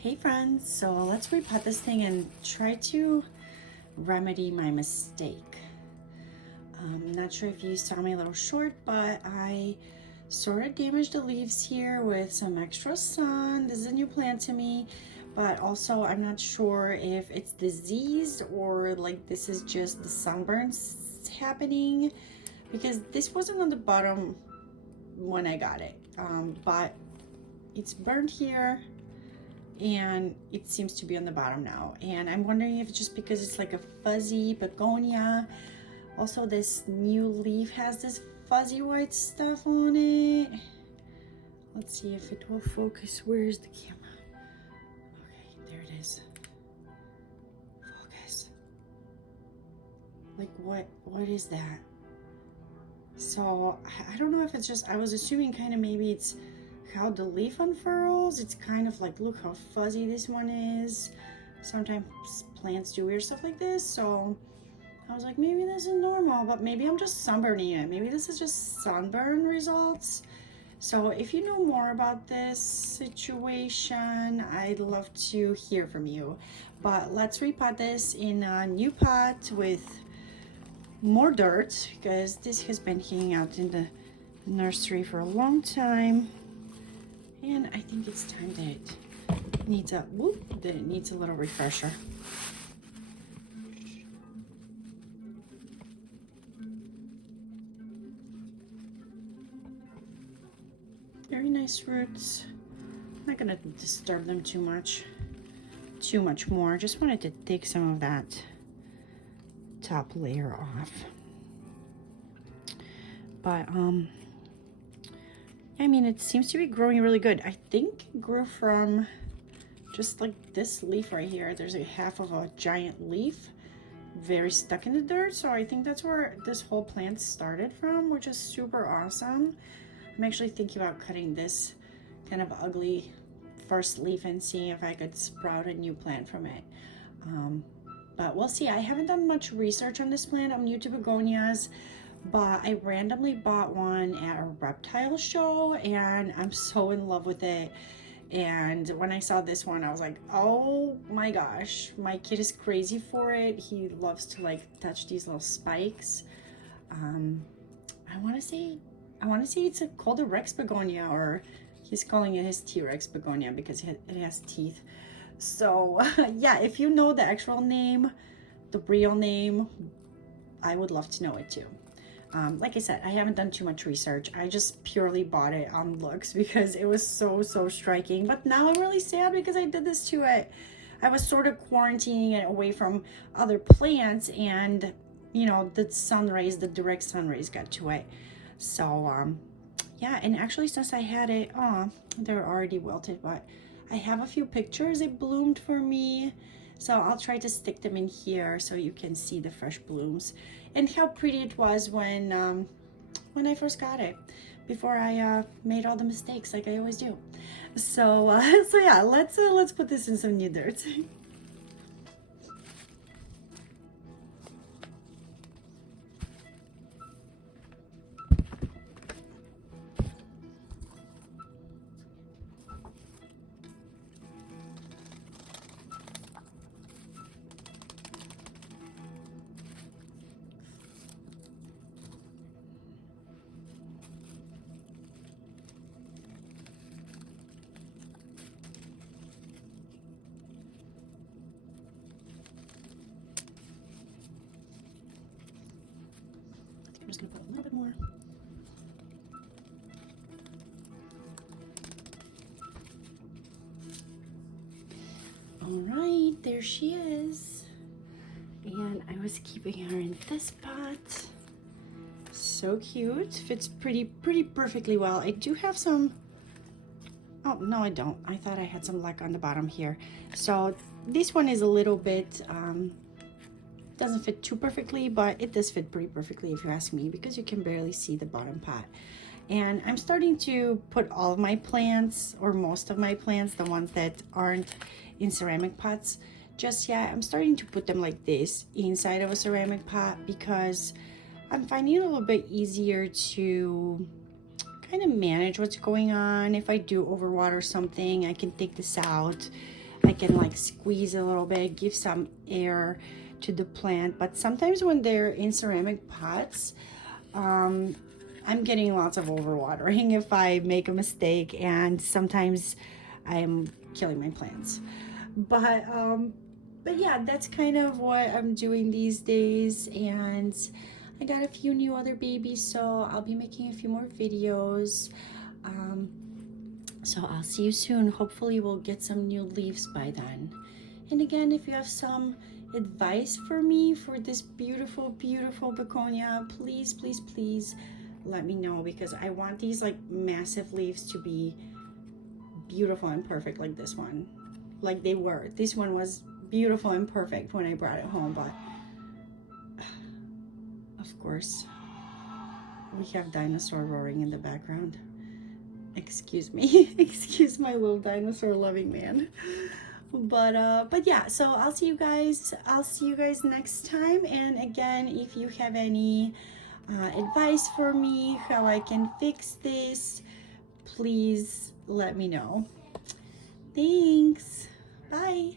Hey friends, so let's repot this thing and try to remedy my mistake. I'm not sure if you saw my little short, but I sort of damaged the leaves here with some extra sun. This is a new plant to me, but also I'm not sure if it's disease or like this is just the sunburns happening, because this wasn't on the bottom when I got it, but it's burned here and it seems to be on the bottom now, and I'm wondering if it's just because it's like a fuzzy begonia. Also, this new leaf has this fuzzy white stuff on it. Let's see if it will focus. Where's the camera? Okay, there it is. Focus. Like what is that? So I don't know if it's just, I was assuming kind of maybe it's how the leaf unfurls. It's kind of like, look how fuzzy this one is. Sometimes plants do weird stuff like this, so I was like, maybe this is normal, but maybe I'm just sunburning it. Maybe this is just sunburn results. So if you know more about this situation, I'd love to hear from you. But let's repot this in a new pot with more dirt, because this has been hanging out in the nursery for a long time. And I think it's time that it needs a little refresher. Very nice roots. I'm not gonna disturb them too much more. Just wanted to take some of that top layer off. But I mean, it seems to be growing really good. I think it grew from just like this leaf right here. There's a half of a giant leaf, very stuck in the dirt. So I think that's where this whole plant started from, which is super awesome. I'm actually thinking about cutting this kind of ugly first leaf and seeing if I could sprout a new plant from it. But we'll see. I haven't done much research on this plant. I'm new to begonias, but I randomly bought one at a reptile show and I'm so in love with it. And when I saw this one, I was like, oh my gosh, my kid is crazy for it. He loves to like touch these little spikes. I want to say it's called a Rex begonia, or he's calling it his T-Rex begonia because it has teeth. So yeah, if you know the actual name, the real name, I would love to know it too. Like I said, I haven't done too much research. I just purely bought it on looks because it was so striking. But now I'm really sad because I did this to it. I was sort of quarantining it away from other plants, and you know, the sun rays, the direct sun rays got to it. So yeah, and actually since I had it, they're already wilted, but I have a few pictures. It bloomed for me, so I'll try to stick them in here so you can see the fresh blooms and how pretty it was when I first got it, before I made all the mistakes like I always do. So so yeah, let's put this in some new dirt. I'm just gonna put a little bit more. All right, there she is. And I was keeping her in this pot. So cute. Fits pretty perfectly well. I do have some, oh no I don't. I thought I had some luck on the bottom here. So this one is a little bit, doesn't fit too perfectly, but it does fit pretty perfectly if you ask me, because you can barely see the bottom pot. And I'm starting to put all of my plants, or most of my plants, the ones that aren't in ceramic pots just yet, I'm starting to put them like this inside of a ceramic pot, because I'm finding it a little bit easier to kind of manage what's going on. If I do overwater something, I can take this out. I can like squeeze a little bit, give some air to the plant. But sometimes when they're in ceramic pots, I'm getting lots of overwatering if I make a mistake, and sometimes I'm killing my plants. But yeah, that's kind of what I'm doing these days. And I got a few new other babies, so I'll be making a few more videos. So I'll see you soon. Hopefully we'll get some new leaves by then. And again, if you have some advice for me for this beautiful, beautiful begonia, please, please, please let me know, because I want these like massive leaves to be beautiful and perfect like this one. Like they were. This one was beautiful and perfect when I brought it home, but of course we have dinosaur roaring in the background. Excuse me. Excuse my little dinosaur loving man. But yeah, so I'll see you guys next time. And again, if you have any advice for me how I can fix this, please let me know. Thanks. Bye.